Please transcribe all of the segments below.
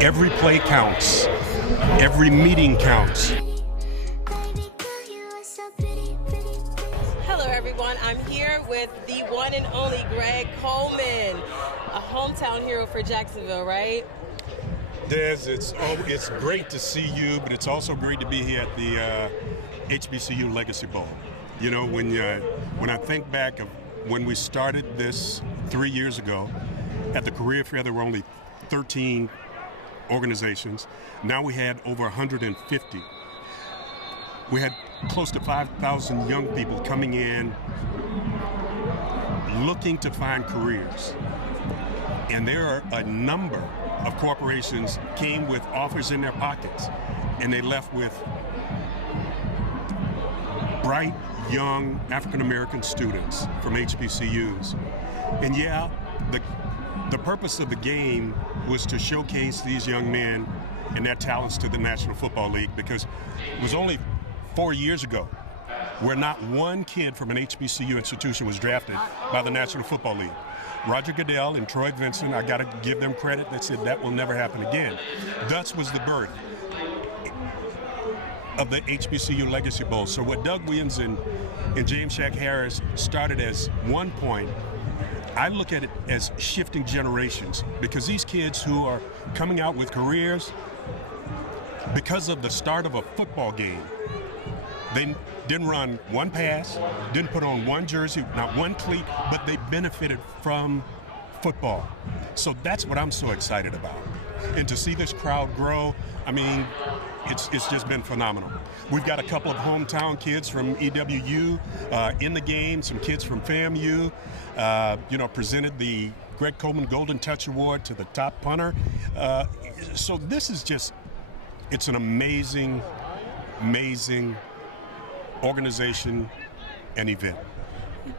Every play counts. Every meeting counts. Hello everyone, I'm here with the one and only Greg Coleman, a hometown hero for Jacksonville, right? Des, it's great to see you, but it's also great to be here at the HBCU Legacy Bowl. You know, when I think back of when we started this 3 years ago, at the career fair there were only 13 organizations. Now we had over 150. We had close to 5,000 young people coming in looking to find careers. And there are a number of corporations came with offers in their pockets, and they left with bright, young African-American students from HBCUs. And yeah, the purpose of the game was to showcase these young men and their talents to the National Football League, because it was only 4 years ago where not one kid from an HBCU institution was drafted by the National Football League. Roger Goodell and Troy Vincent, I got to give them credit, they said that will never happen again. Thus was the birth of the HBCU Legacy Bowl. So what Doug Williams and James Shack Harris started as one point, I look at it as shifting generations, because these kids who are coming out with careers because of the start of a football game, they didn't run one pass, didn't put on one jersey, not one cleat, but they benefited from football. So that's what I'm so excited about. And to see this crowd grow, I mean, it's just been phenomenal. We've got a couple of hometown kids from EWU in the game, some kids from FAMU, presented the Greg Coleman Golden Touch Award to the top punter. So this is just, it's an amazing, amazing organization and event.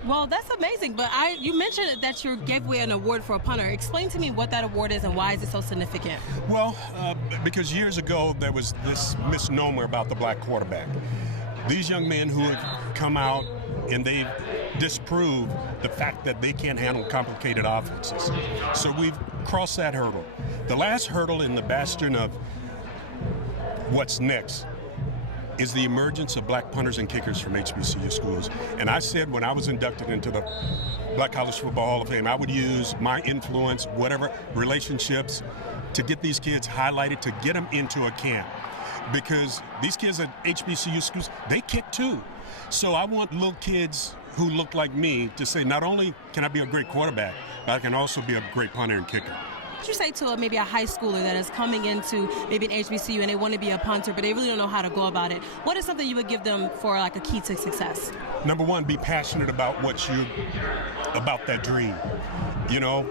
Well, that's amazing, but you mentioned that you gave away an award for a punter. Explain to me what that award is and why is it so significant? Well, because years ago there was this misnomer about the black quarterback. These young men who have come out and they've disproved the fact that they can't handle complicated offenses. So we've crossed that hurdle. The last hurdle in the bastion of what's next is the emergence of black punters and kickers from HBCU schools. And I said when I was inducted into the Black College Football Hall of Fame, I would use my influence, whatever relationships, to get these kids highlighted, to get them into a camp. Because these kids at HBCU schools, they kick too. So I want little kids who look like me to say, not only can I be a great quarterback, but I can also be a great punter and kicker. What would you say to maybe a high schooler that is coming into maybe an HBCU and they want to be a punter, but they really don't know how to go about it? What is something you would give them for like a key to success? Number one, be passionate about about that dream. You know,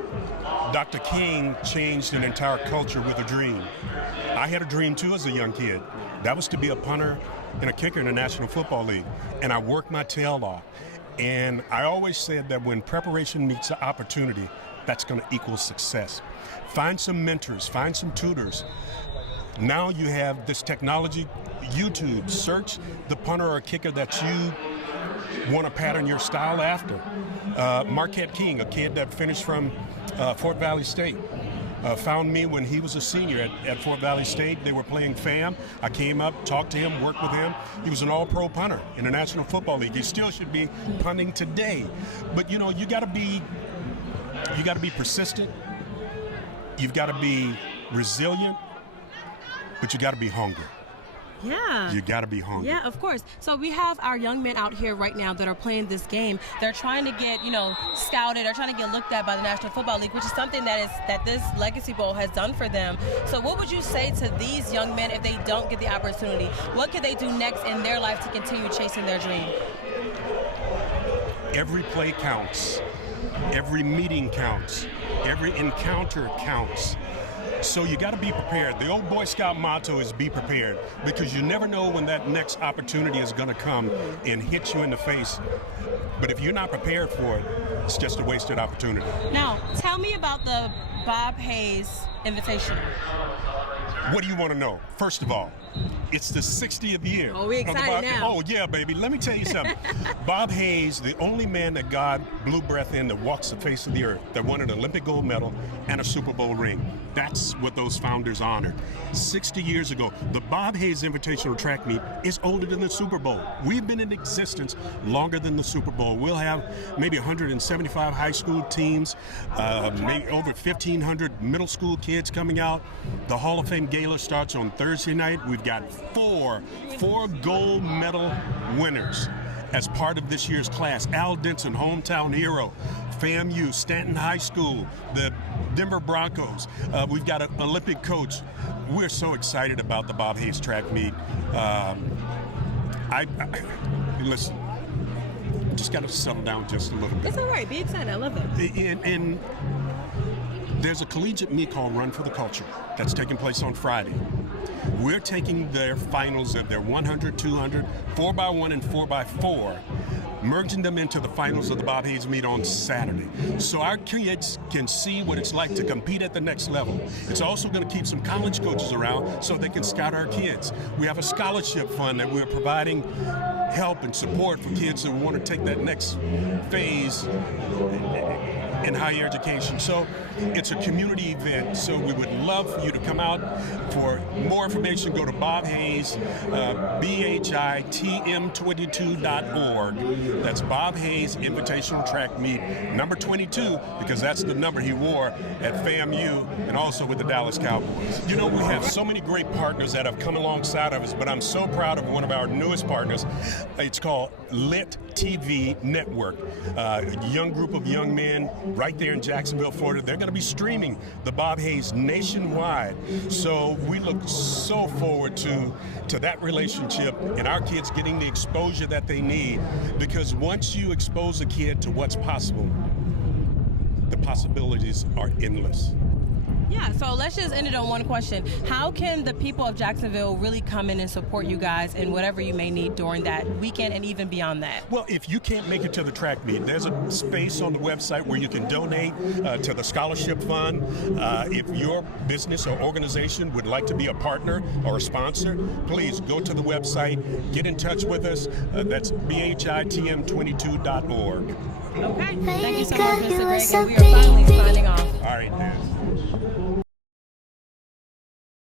Dr. King changed an entire culture with a dream. I had a dream too as a young kid. That was to be a punter and a kicker in the National Football League. And I worked my tail off. And I always said that when preparation meets the opportunity, that's going to equal success. Find some mentors, find some tutors. Now you have this technology, YouTube, search the punter or kicker that you want to pattern your style after. Marquette King, a kid that finished from Fort Valley State, found me when he was a senior at Fort Valley State. They were playing FAM. I came up, talked to him, worked with him. He was an all-pro punter in the National Football League. He still should be punting today. But you know, you got to be persistent. You've got to be resilient, but you got to be hungry. Yeah. You got to be hungry. Yeah, of course. So we have our young men out here right now that are playing this game. They're trying to get, scouted. They're trying to get looked at by the National Football League, which is something that this Legacy Bowl has done for them. So what would you say to these young men if they don't get the opportunity? What could they do next in their life to continue chasing their dream? Every play counts. Every meeting counts. Every encounter counts. So you got to be prepared. The old Boy Scout motto is be prepared, because you never know when that next opportunity is going to come and hit you in the face. But if you're not prepared for it, it's just a wasted opportunity. Now, tell me about the Bob Hayes Invitational. What do you want to know? First of all, it's the 60th year. Oh, we're excited now. Oh, yeah, baby. Let me tell you something. Bob Hayes, the only man that God blew breath in that walks the face of the earth, that won an Olympic gold medal and a Super Bowl ring. That's what those founders honored. 60 years ago, the Bob Hayes Invitational track meet is older than the Super Bowl. We've been in existence longer than the Super Bowl. We'll have maybe 175 high school teams, maybe over 1,500 middle school kids coming out. The Hall of Fame Gala starts on Thursday night. We've got four gold medal winners as part of this year's class. Al Denson, hometown hero, FAMU, Stanton High School, the Denver Broncos. We've got an Olympic coach. We're so excited about the Bob Hayes track meet. Listen, just got to settle down just a little bit. It's all right. Be excited. I love it. And there's a collegiate meet called Run for the Culture that's taking place on Friday. We're taking their finals of their 100, 200, 4x1, and 4x4, merging them into the finals of the Bob Hayes meet on Saturday. So our kids can see what it's like to compete at the next level. It's also going to keep some college coaches around so they can scout our kids. We have a scholarship fund that we're providing help and support for kids that want to take that next phase in higher education. So it's a community event. So we would love for you to come out. For more information, go to Bob Hayes, BHITM22.org. That's Bob Hayes Invitational Track Meet, number 22, because that's the number he wore at FAMU and also with the Dallas Cowboys. You know, we have so many great partners that have come alongside of us, but I'm so proud of one of our newest partners. It's called Lit TV Network. A young group of young men right there in Jacksonville, Florida. They're going to be streaming the Bob Hayes nationwide. So we look so forward to that relationship and our kids getting the exposure that they need, because once you expose a kid to what's possible, the possibilities are endless. Yeah, so let's just end it on one question. How can the people of Jacksonville really come in and support you guys in whatever you may need during that weekend and even beyond that? Well, if you can't make it to the track meet, there's a space on the website where you can donate to the scholarship fund. If your business or organization would like to be a partner or a sponsor, please go to the website, get in touch with us. That's BHITM22.org. Okay. Thank you so much, Mr. Greg. And we are finally signing off. All right, Liz.